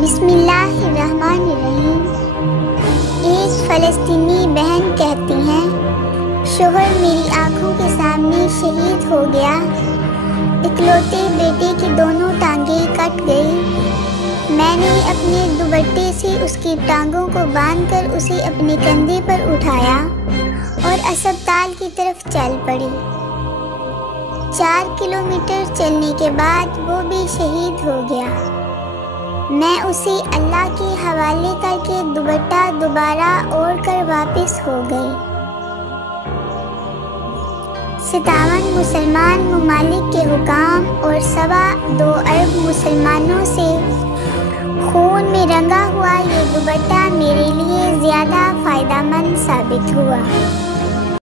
बिस्मिल्लाहिर्रहमानिर्रहीम। एक फ़लस्तीनी बहन कहती हैं, शोहर मेरी आंखों के सामने शहीद हो गया। इकलौते बेटे की दोनों टांगें कट गई। मैंने अपने दुपट्टे से उसकी टांगों को बांधकर उसे अपने कंधे पर उठाया और अस्पताल की तरफ चल पड़ी। 4 किलोमीटर चलने के बाद वो भी शहीद हो गया। मैं उसे अल्लाह के हवाले करके दुपट्टा दोबारा ओढ़ कर वापस हो गई। 57 मुसलमान ममालिक के हुकाम और 2.25 अरब मुसलमानों से खून में रंगा हुआ ये दुपट्टा मेरे लिए ज़्यादा फ़ायदेमंद साबित हुआ।